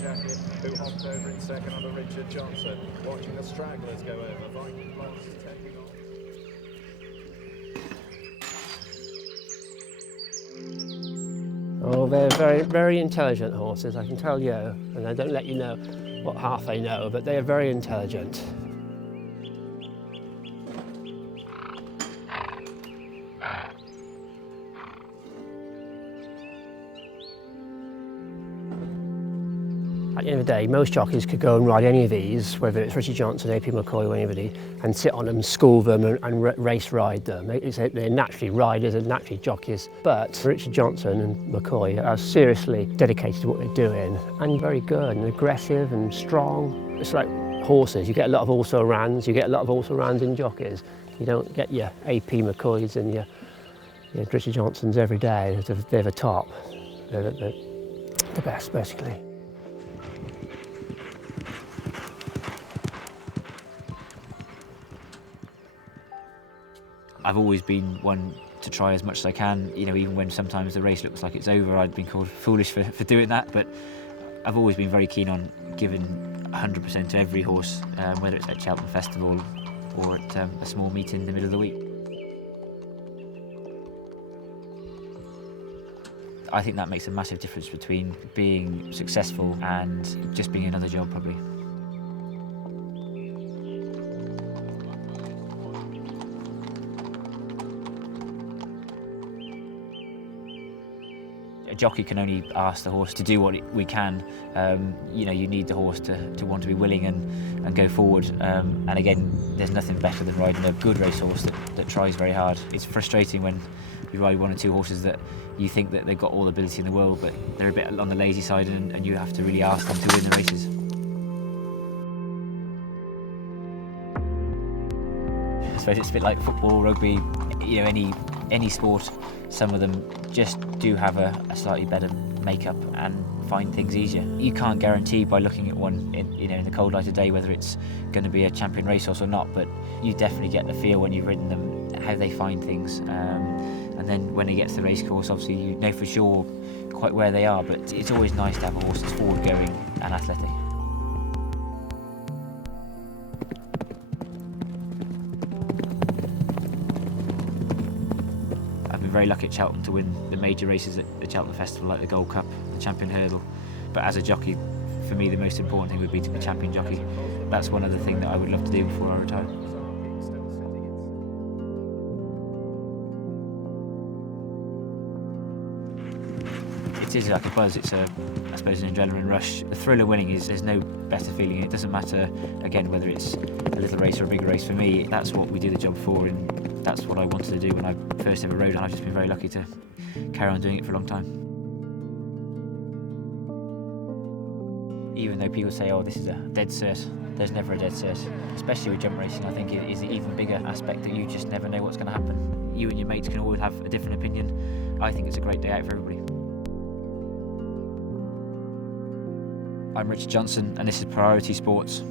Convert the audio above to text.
jacket, who hopped over in second under Richard Johnson. Watching the stragglers go over. Viking Blondes taking on. Oh, they're very, very intelligent horses, I can tell you. And I don't let you know what half they know, but they are very intelligent. At the end of the day, most jockeys could go and ride any of these, whether it's Richard Johnson, A P McCoy or anybody, and sit on them, school them and race ride them. They're naturally riders and naturally jockeys. But Richard Johnson and McCoy are seriously dedicated to what they're doing and very good and aggressive and strong. It's like horses. You get a lot of also-rans, you get a lot of also-rans in jockeys. You don't get your A P McCoys and your Richard Johnsons every day. They're the top. They're the best, basically. I've always been one to try as much as I can, you know, even when sometimes the race looks like it's over. I've been called foolish for doing that, but I've always been very keen on giving 100% to every horse, whether it's at Cheltenham Festival or at a small meeting in the middle of the week. I think that makes a massive difference between being successful and just being another job, probably. A jockey can only ask the horse to do what we can. You know, you need the horse to want to be willing and go forward. And again, there's nothing better than riding a good racehorse that tries very hard. It's frustrating when you ride one or two horses that you think that they've got all the ability in the world, but they're a bit on the lazy side, and you have to really ask them to win the races. I suppose it's a bit like football, rugby, you know, any sport. Some of them just do have a slightly better makeup and find things easier. You can't guarantee by looking at one in the cold light of day whether it's going to be a champion racehorse or not, but you definitely get the feel when you've ridden them, how they find things. And then when they get to the race course, obviously you know for sure quite where they are, but it's always nice to have a horse that's forward going and athletic. I've been very lucky at Cheltenham to win the major races at the Cheltenham Festival, like the Gold Cup, the Champion Hurdle. But as a jockey, for me the most important thing would be to be champion jockey. That's one other thing that I would love to do before I retire. It is like a buzz, it's I suppose an adrenaline rush. The thrill of winning there's no better feeling. It doesn't matter, again, whether it's a little race or a bigger race. For me, that's what we do the job for, and that's what I wanted to do when I first ever rode, and I've just been very lucky to carry on doing it for a long time. Even though people say, oh, this is a dead cert, there's never a dead cert. Especially with jump racing, I think it is the even bigger aspect that you just never know what's going to happen. You and your mates can always have a different opinion. I think it's a great day out for everybody. I'm Richard Johnson, and this is Priority Sports.